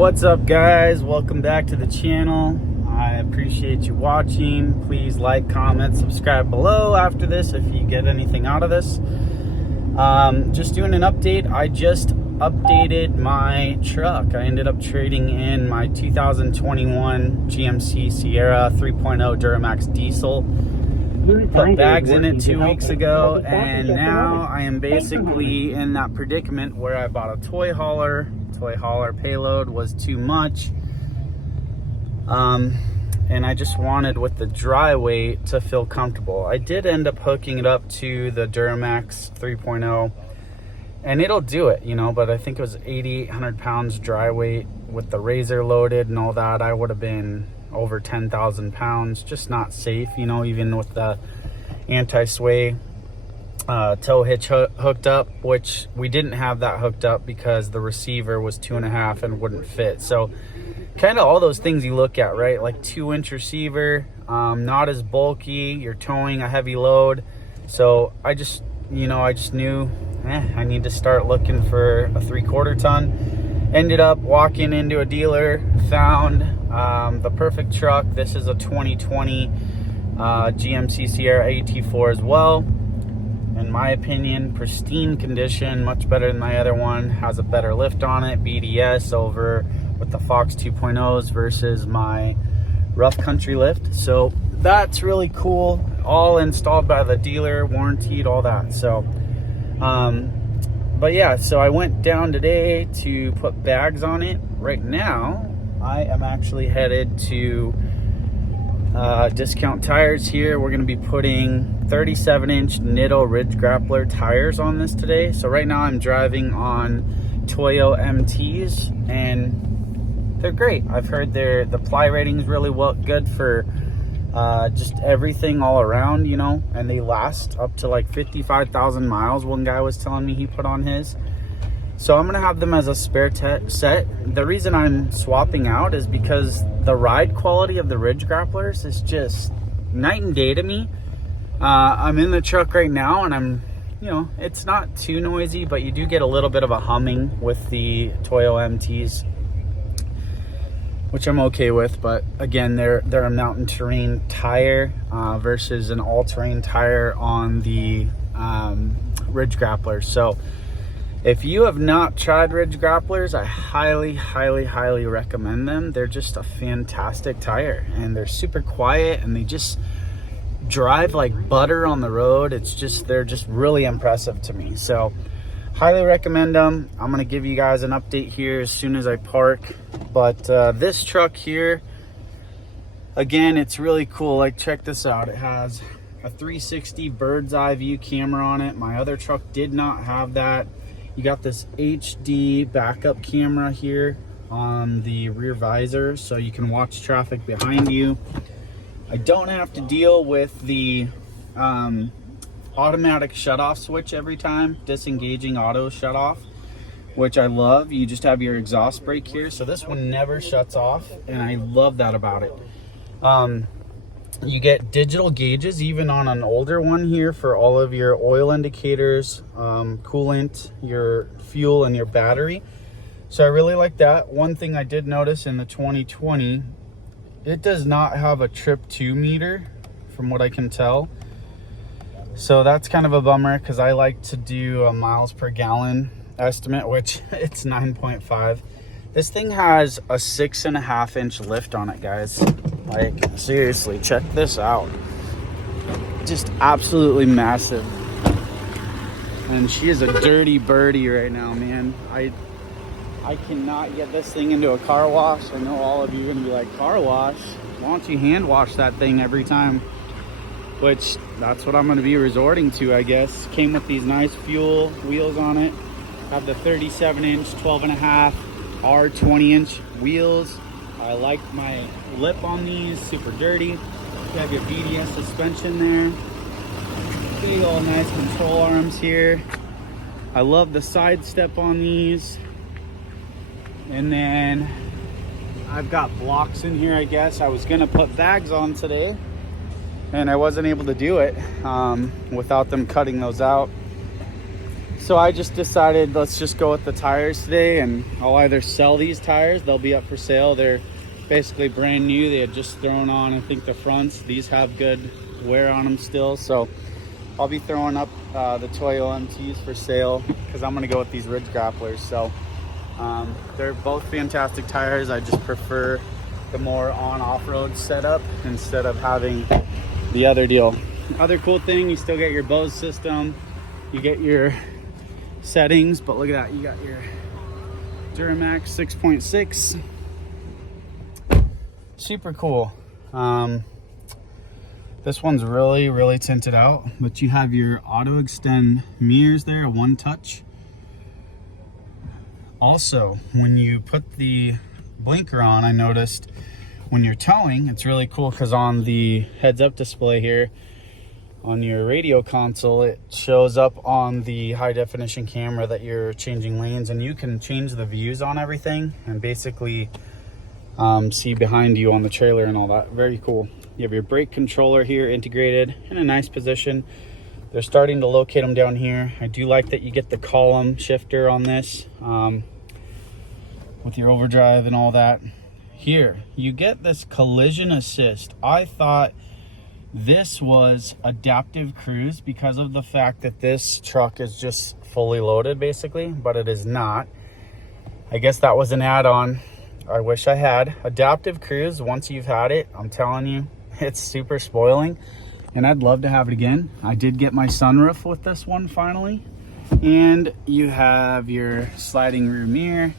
What's up, guys? Welcome back to the channel. I appreciate you watching. Please like, comment, subscribe below after this if you get anything out of this. Just doing an update. I just updated my truck. I ended up trading in my 2021 GMC Sierra 3.0 Duramax diesel. Put bags in it 2 weeks ago, and now I am basically in that predicament where I bought a toy hauler. Toy hauler payload was too much, and I just wanted with the dry weight to feel comfortable. I did end up hooking it up to the Duramax 3.0, and it'll do it, you know, but I think it was 8,800 pounds dry weight with the razor loaded and all that. I would have been over 10,000 pounds, just not safe, you know, even with the anti-sway tow hitch hooked up, which we didn't have that hooked up because the receiver was 2.5 and wouldn't fit. So kind of all those things you look at, right? Like 2-inch receiver, not as bulky, you're towing a heavy load. So I just knew I need to start looking for a 3/4 ton. Ended up walking into a dealer, found the perfect truck. This is a 2020 GMC Sierra AT4 as well. In my opinion, pristine condition, much better than my other one. Has a better lift on it, BDS over with the Fox 2.0s versus my rough country lift. So that's really cool. All installed by the dealer, warranted, all that. So but yeah, so I went down today to put bags on it. Right now I am actually headed to Discount Tires here. We're going to be putting 37-inch Nitto Ridge Grappler tires on this today. So right now I'm driving on Toyo MTs, and they're great. I've heard the ply rating's really good for just everything all around, you know, and they last up to like 55,000 miles. One guy was telling me he put on his. So I'm gonna have them as a spare set. The reason I'm swapping out is because the ride quality of the Ridge Grapplers is just night and day to me. I'm in the truck right now, and it's not too noisy, but you do get a little bit of a humming with the Toyo MTs, which I'm okay with. But again, they're a mountain terrain tire versus an all-terrain tire on the Ridge Grappler. So if you have not tried Ridge Grapplers, I highly, highly, highly recommend them. They're just a fantastic tire, and they're super quiet, and they just drive like butter on the road. They're just really impressive to me. So highly recommend them. I'm gonna give you guys an update here as soon as I park. But this truck here, again, it's really cool. Like, check this out. It has a 360 bird's eye view camera on it. My other truck did not have that. You got this HD backup camera here on the rear visor, so you can watch traffic behind you. I don't have to deal with the automatic shutoff switch every time, disengaging auto shutoff, which I love. You just have your exhaust brake here, so this one never shuts off, and I love that about it. You get digital gauges even on an older one here for all of your oil indicators, coolant, your fuel, and your battery. So I really like that. One thing I did notice in the 2020, it does not have a trip 2 meter from what I can tell. So that's kind of a bummer, because I like to do a miles per gallon estimate, which it's 9.5. This thing has a 6.5-inch lift on it, guys. Like, seriously, check this out. Just absolutely massive. And she is a dirty birdie right now, man. I cannot get this thing into a car wash. I know all of you are gonna be like, car wash? Why don't you hand wash that thing every time? Which, that's what I'm gonna be resorting to, I guess. Came with these nice fuel wheels on it. Have the 37-inch, 12.5 R 20-inch wheels. I like my lip on these, super dirty. You have your BDS suspension there. Big old nice control arms here. I love the side step on these. And then I've got blocks in here, I guess. I was gonna put bags on today, and I wasn't able to do it without them cutting those out. So I just decided let's just go with the tires today, and I'll either sell these tires, they'll be up for sale. They're basically brand new. They had just thrown on, I think, the fronts. These have good wear on them still, so I'll be throwing up the Toyo MTs for sale because I'm gonna go with these Ridge Grapplers. So they're both fantastic tires. I just prefer the more on off-road setup instead of having the other deal. Other cool thing, you still get your Bose system, you get your settings, but look at that, you got your Duramax 6.6. Super cool. This one's really tinted out, but you have your auto extend mirrors there, a one touch. Also, when you put the blinker on, I noticed when you're towing, it's really cool because on the heads up display here on your radio console, it shows up on the high definition camera that you're changing lanes, and you can change the views on everything and basically see behind you on the trailer and all that. Very cool. You have your brake controller here integrated in a nice position. They're starting to locate them down here. I do like that you get the column shifter on this with your overdrive and all that. Here, you get this collision assist. I thought this was adaptive cruise because of the fact that this truck is just fully loaded basically, but it is not. I guess that was an add-on. I wish I had. Adaptive cruise, once you've had it, I'm telling you, it's super spoiling, and I'd love to have it again. I did get my sunroof with this one finally, and you have your sliding rear mirror,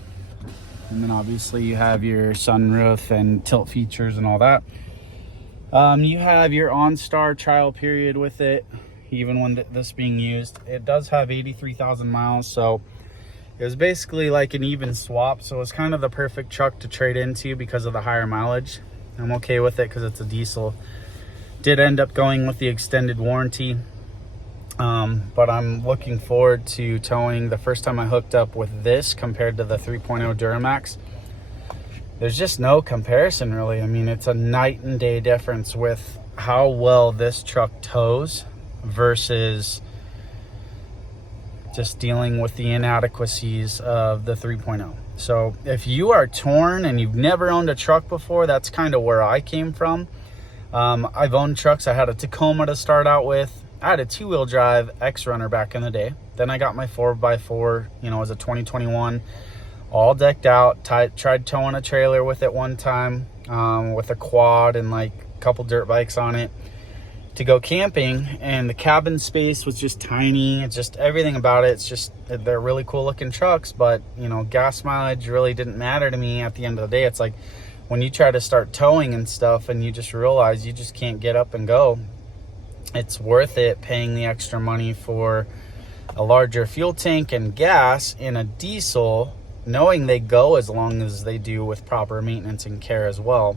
and then obviously you have your sunroof and tilt features and all that. You have your OnStar trial period with it, even when this being used. It does have 83,000 miles, so it was basically like an even swap. So it's kind of the perfect truck to trade into because of the higher mileage. I'm okay with it because it's a diesel. Did end up going with the extended warranty, but I'm looking forward to towing. The first time I hooked up with this compared to the 3.0 Duramax, there's just no comparison really. I mean, it's a night and day difference with how well this truck tows versus just dealing with the inadequacies of the 3.0. So if you are torn and you've never owned a truck before, that's kind of where I came from. I've owned trucks. I had a Tacoma to start out with. I had a two-wheel drive X-Runner back in the day. Then I got my 4x4, as a 2021, all decked out. Tried towing a trailer with it one time, with a quad and like a couple dirt bikes on it to go camping, and the cabin space was just tiny. It's just everything about it. It's just, they're really cool looking trucks, but gas mileage really didn't matter to me at the end of the day. It's like when you try to start towing and stuff and you just realize you just can't get up and go, it's worth it paying the extra money for a larger fuel tank and gas in a diesel, knowing they go as long as they do with proper maintenance and care as well.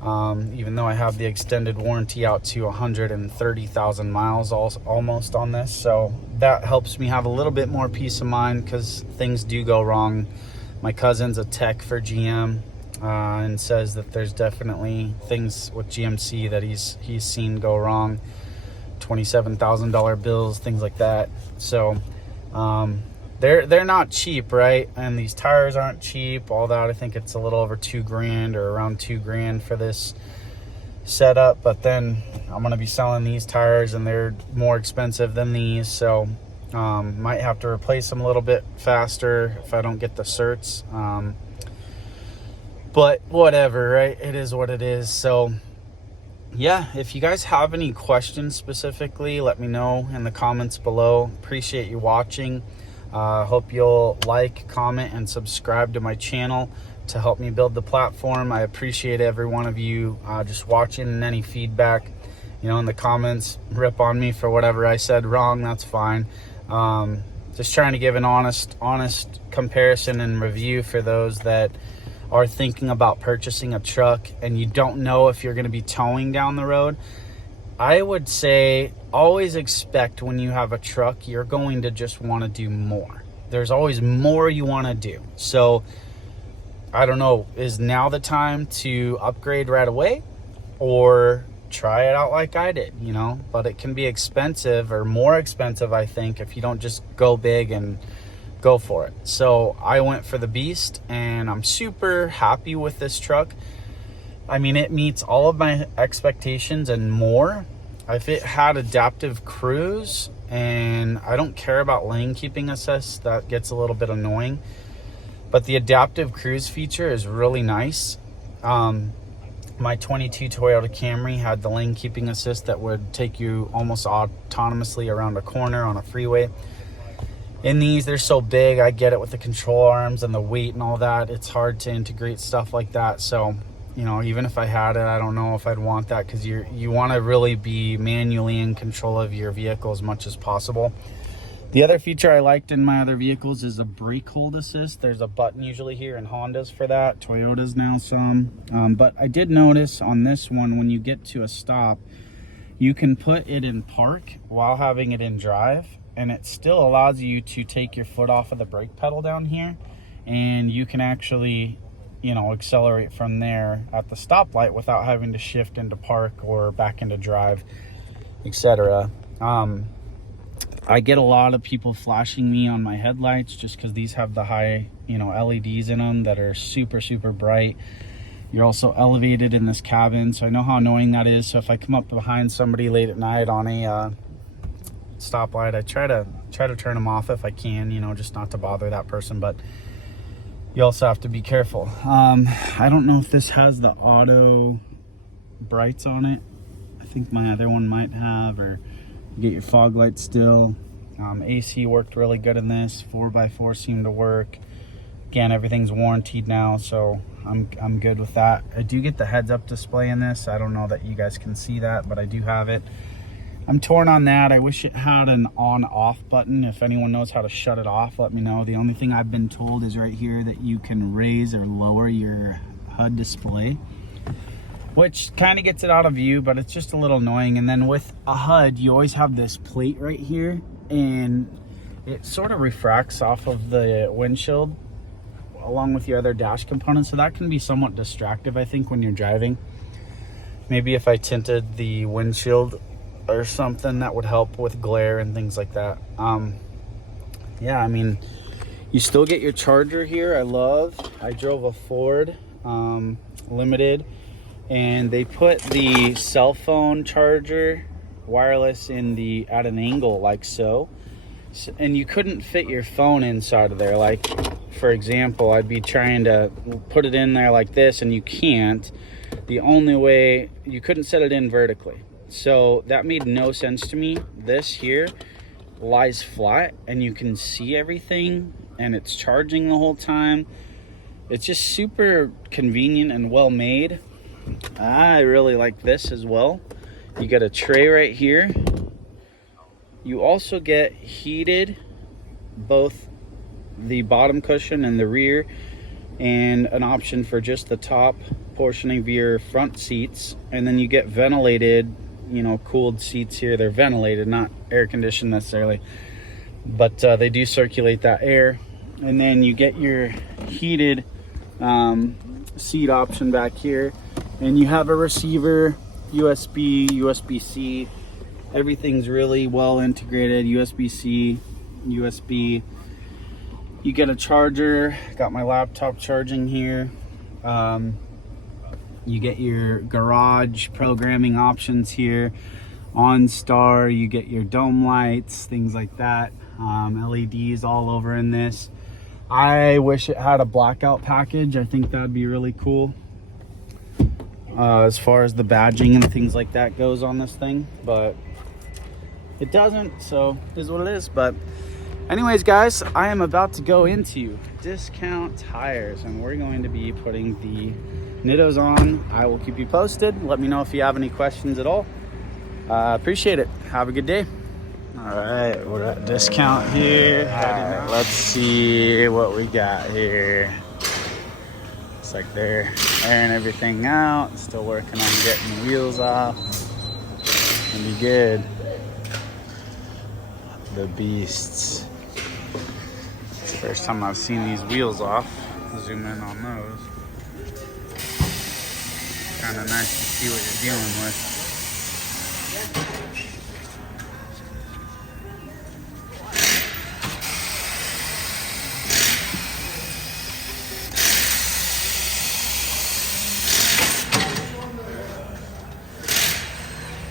Even though I have the extended warranty out to 130,000 miles almost on this, so that helps me have a little bit more peace of mind because things do go wrong. My cousin's a tech for GM, and says that there's definitely things with GMC that he's seen go wrong, $27,000 bills, things like that. So they're not cheap, right? And these tires aren't cheap. All that, I think it's a little over $2,000 or around $2,000 for this setup. But then I'm gonna be selling these tires, and they're more expensive than these, so might have to replace them a little bit faster if I don't get the certs. But whatever, right? It is what it is. So yeah, if you guys have any questions specifically, let me know in the comments below. Appreciate you watching. Hope you'll like, comment, and subscribe to my channel to help me build the platform. I appreciate every one of you just watching, and any feedback, in the comments, rip on me for whatever I said wrong. That's fine. Just trying to give an honest comparison and review for those that are thinking about purchasing a truck and you don't know if you're going to be towing down the road. I would say always expect when you have a truck, you're going to just want to do more. There's always more you want to do. So I don't know, is now the time to upgrade right away? Or try it out like I did, you know. But it can be expensive, or more expensive, I think, if you don't just go big and go for it. So I went for the Beast, and I'm super happy with this truck. I mean, it meets all of my expectations and more. If it had adaptive cruise, and I don't care about lane keeping assist, that gets a little bit annoying, but the adaptive cruise feature is really nice. My 22 Toyota Camry had the lane keeping assist that would take you almost autonomously around a corner on a freeway. In these, they're so big, I get it with the control arms and the weight and all that. It's hard to integrate stuff like that. So, you know, even if I had it, I don't know if I'd want that, because you want to really be manually in control of your vehicle as much as possible. The other feature I liked in my other vehicles is a brake hold assist. There's a button usually here in Hondas for that. Toyotas now some. But I did notice on this one, when you get to a stop, you can put it in park while having it in drive, and it still allows you to take your foot off of the brake pedal down here, and you can actually, you know, accelerate from there at the stoplight without having to shift into park or back into drive, etc. I get a lot of people flashing me on my headlights just because these have the high, you know, LEDs in them that are super, super bright. You're also elevated in this cabin, so I know how annoying that is. So if I come up behind somebody late at night on a stoplight, I try to turn them off if I can, you know, just not to bother that person. But you also have to be careful. I don't know if this has the auto brights on it. I think my other one might have, or you get your fog lights still. AC worked really good in this. 4x4 seemed to work. Again, everything's warranted now, so I'm good with that. I do get the heads-up display in this. I don't know that you guys can see that, but I do have it. I'm torn on that. I wish it had an on-off button. If anyone knows how to shut it off, let me know. The only thing I've been told is right here that you can raise or lower your HUD display, which kind of gets it out of view, but it's just a little annoying. And then with a HUD, you always have this plate right here, and it sort of refracts off of the windshield along with your other dash components, so that can be somewhat distractive, I think, when you're driving. Maybe if I tinted the windshield or something, that would help with glare and things like that. Yeah, I mean, you still get your charger here. I drove a Ford Limited, and they put the cell phone charger wireless at an angle like so, and you couldn't fit your phone inside of there. Like, for example, I'd be trying to put it in there like this, and you can't. The only way, you couldn't set it in vertically, so that made no sense to me. This here lies flat, and you can see everything, and it's charging the whole time. It's just super convenient and well made. I really like this as well. You get a tray right here. You also get heated, both the bottom cushion and the rear, and an option for just the top portion of your front seats. And then you get ventilated, you know, cooled seats here. They're ventilated, not air conditioned necessarily, but they do circulate that air. And then you get your heated seat option back here, and you have a receiver, USB, USB-C. Everything's really well integrated. USB-C, USB. You get a charger. Got my laptop charging here. You get your garage programming options here. OnStar, you get your dome lights, things like that. LEDs all over in this. I wish it had a blackout package. I think that'd be really cool. As far as the badging and things like that goes on this thing, but it doesn't, so it is what it is. But anyways, guys, I am about to go into Discount Tires, and we're going to be putting the Nittos on. I will keep you posted. Let me know if you have any questions at all. Appreciate it. Have a good day. All right, we're at Discount here. All right, let's see what we got here. Looks like they're airing everything out. Still working on getting the wheels off. Gonna be good. The Beasts. It's the first time I've seen these wheels off. Zoom in on those. Kind of nice to see what you're dealing with.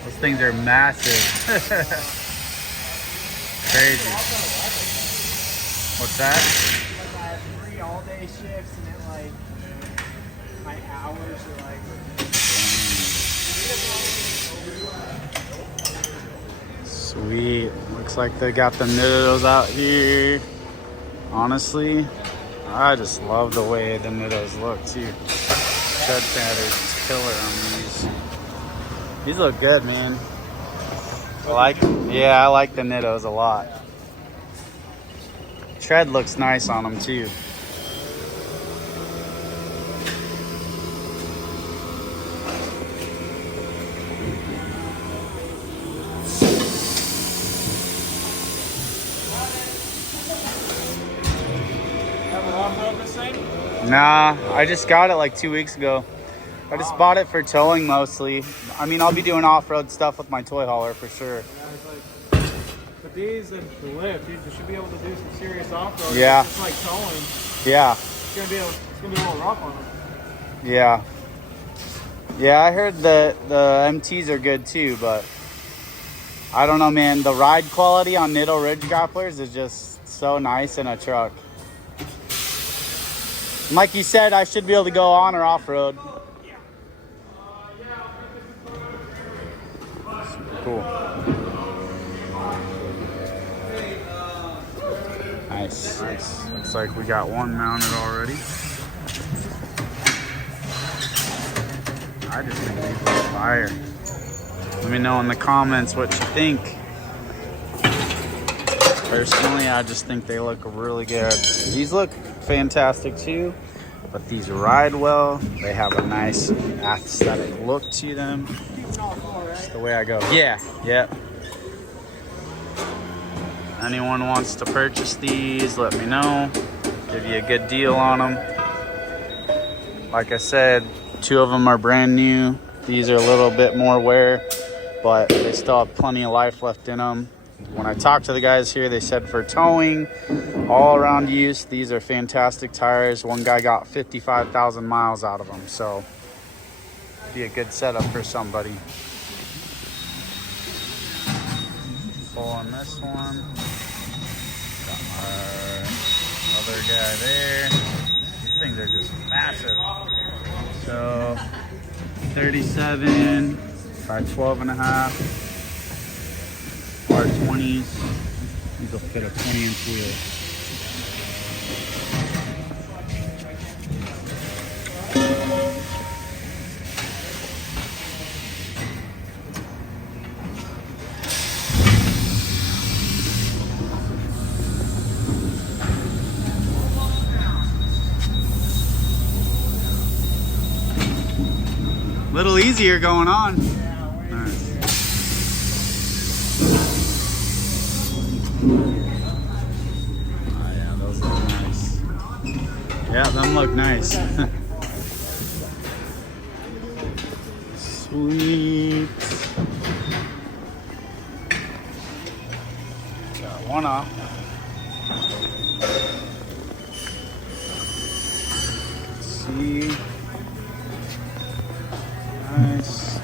Those things are massive. Crazy. What's that? Like I have 3 all-day shifts, and then like my hours are like. Sweet. Looks like they got the Nittos out here. Honestly, I just love the way the Nittos look too. Tread pattern is killer on these. These look good, man. I like the Nittos a lot. Tread looks nice on them too. Ever off-road this thing? Nah, I just got it like 2 weeks ago. I just bought it for towing mostly. I mean, I'll be doing off-road stuff with my toy hauler for sure. Yeah, it's like, but these and the lift, you should be able to do some serious off-road. Yeah. It's like towing. Yeah, It's gonna be a little rough on them. yeah. Yeah, I heard the MTs are good too, but I don't know, man. The ride quality on Nitto Ridge Grapplers is just so nice in a truck. And like you said, I should be able to go on or off-road. Cool. Nice. Looks like we got one mounted already. I just think these look fire. Let me know in the comments what you think. Personally, I just think they look really good. These look fantastic too, but these ride well. They have a nice aesthetic look to them. That's the way I go. Yeah, yep. Anyone wants to purchase these, let me know. Give you a good deal on them. Like I said, 2 of them are brand new. These are a little bit more wear, but they still have plenty of life left in them. When I talked to the guys here, they said for towing, all around use, these are fantastic tires. One guy got 55,000 miles out of them, so be a good setup for somebody. Pulling this one. Got our other guy there. These things are just massive. So 37 by 12.5 R20s. These will fit a 20-inch wheel. Little easier going on. Nice. Oh yeah, those look nice. Yeah, them look nice. Sweet. Got one off. See. Nice.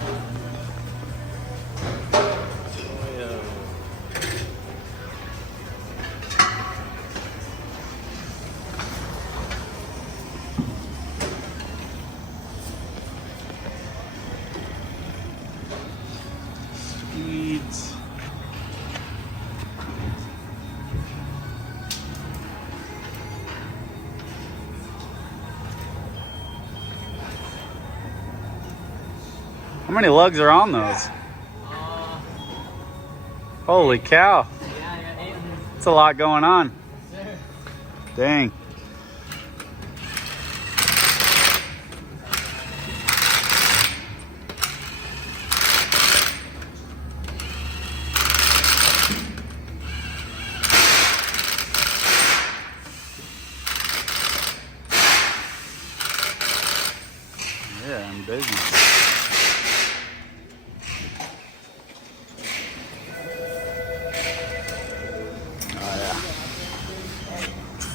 Sweet. How many lugs are on those? Holy cow. That's a lot going on. Dang. Yeah, I'm busy.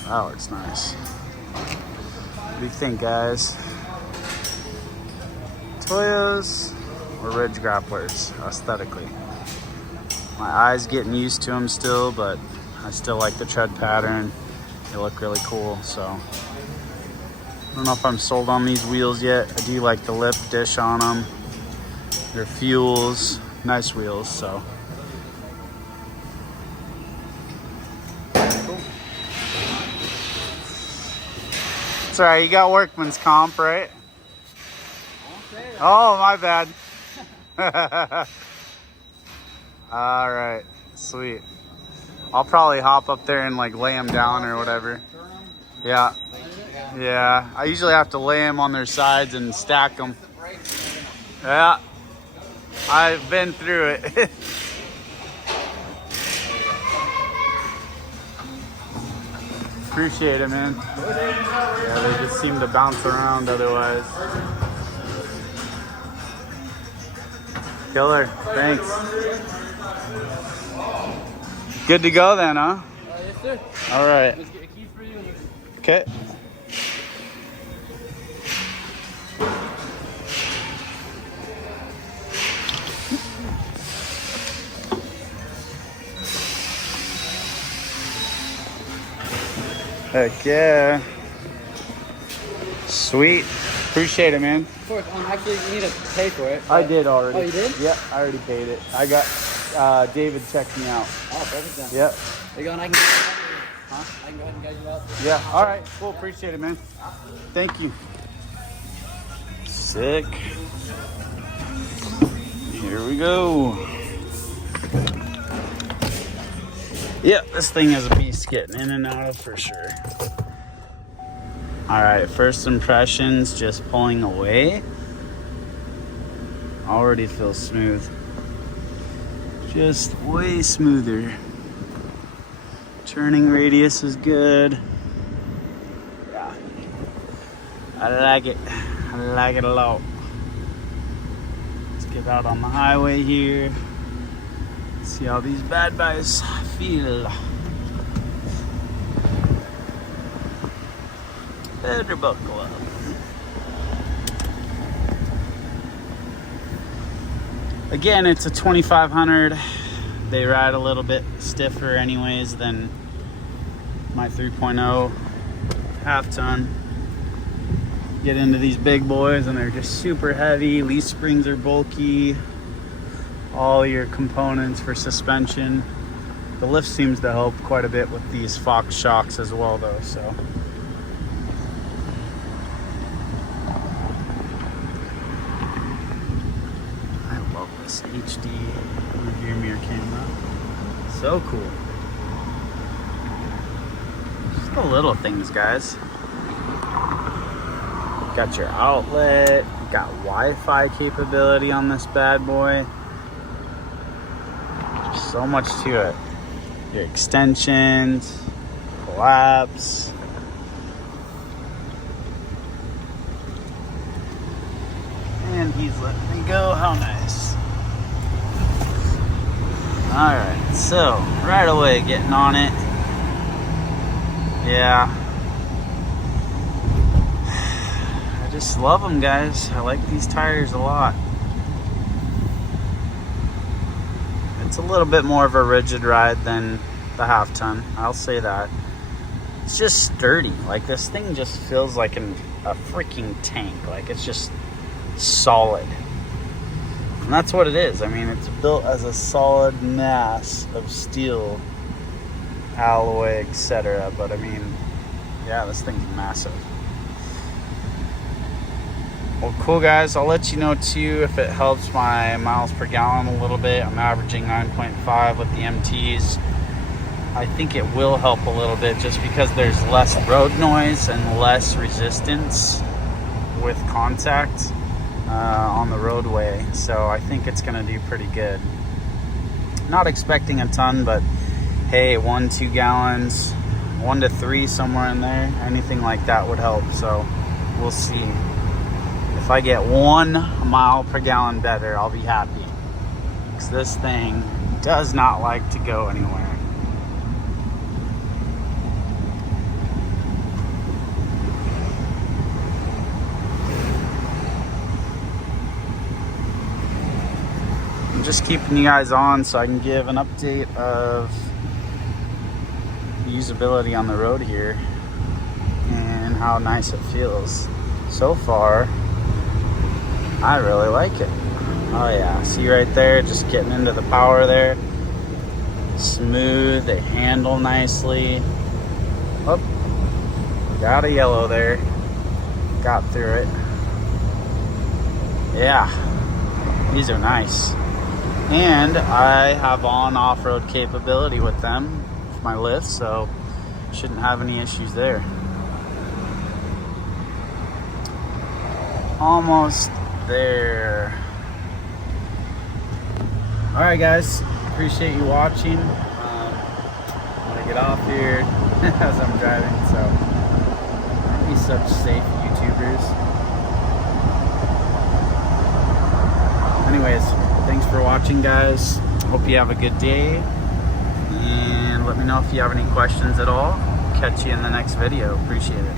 That looks nice. What do you think, guys? Toyos or Ridge Grapplers, aesthetically? My eye's getting used to them still, but I still like the tread pattern. They look really cool, so. I don't know if I'm sold on these wheels yet. I do like the lip dish on them. They're Fuels, nice wheels, so. Cool. It's all right, you got workman's comp, right? Oh, my bad. All right, sweet. I'll probably hop up there and like lay them down or whatever. Yeah. Yeah, I usually have to lay them on their sides and stack them. Yeah, I've been through it. Appreciate it, man. Yeah, they just seem to bounce around otherwise. Killer, thanks. Good to go then, huh? Yes, sir. All right. Let's get a key for you. Okay. Heck yeah. Sweet. Appreciate it, man. Of course. Actually, you need to pay for it. I did already. Oh, you did? Yeah, I already paid it. I got David checked me out. Oh, perfect then. Yep. Are you going? I can. Huh? I can go ahead and guide you out. Yeah. All right. Cool. Appreciate it, man. Thank you. Sick. Here we go. Yeah, this thing is a beast getting in and out of for sure. All right, first impressions, just pulling away. Already feels smooth. Just way smoother. Turning radius is good. Yeah, I like it. I like it a lot. Let's get out on the highway here. See how these bad boys feel. Better buckle up. Again, it's a 2500. They ride a little bit stiffer anyways than my 3.0 half ton. Get into these big boys and they're just super heavy. Leaf springs are bulky. All your components for suspension. The lift seems to help quite a bit with these Fox shocks as well though, so. I love this HD rear mirror camera. So cool. Just the little things, guys. Got your outlet, got Wi-Fi capability on this bad boy. So much to it. Your extensions, collapse. And he's letting me go. How nice. Alright, so right away getting on it. Yeah. I just love them, guys. I like these tires a lot. It's a little bit more of a rigid ride than the half ton, I'll say that. It's just sturdy. Like this thing just feels like a freaking tank. Like it's just solid. And that's what it is. I mean, it's built as a solid mass of steel, alloy, etc. But I mean, yeah, this thing's massive. Well, cool, guys. I'll let you know too if it helps my miles per gallon a little bit. I'm averaging 9.5 with the MTs. I think it will help a little bit just because there's less road noise and less resistance with contact on the roadway. So I think it's going to do pretty good. Not expecting a ton, but hey, 1-2 gallons, 1 to 3 somewhere in there. Anything like that would help. So we'll see. If I get 1 mile per gallon better, I'll be happy. Because this thing does not like to go anywhere. I'm just keeping you guys on so I can give an update of usability on the road here and how nice it feels. So far, I really like it. Oh yeah, see right there, just getting into the power there. Smooth, they handle nicely. Oh, got a yellow there. Got through it. Yeah, these are nice. And I have on off-road capability with them, with my lift, so shouldn't have any issues there. Almost there. All right, guys, appreciate you watching. I'm gonna get off here as I'm driving, so aren't we such safe YouTubers? Anyways, thanks for watching, guys. Hope you have a good day, and let me know if you have any questions at all. Catch you in the next video. Appreciate it.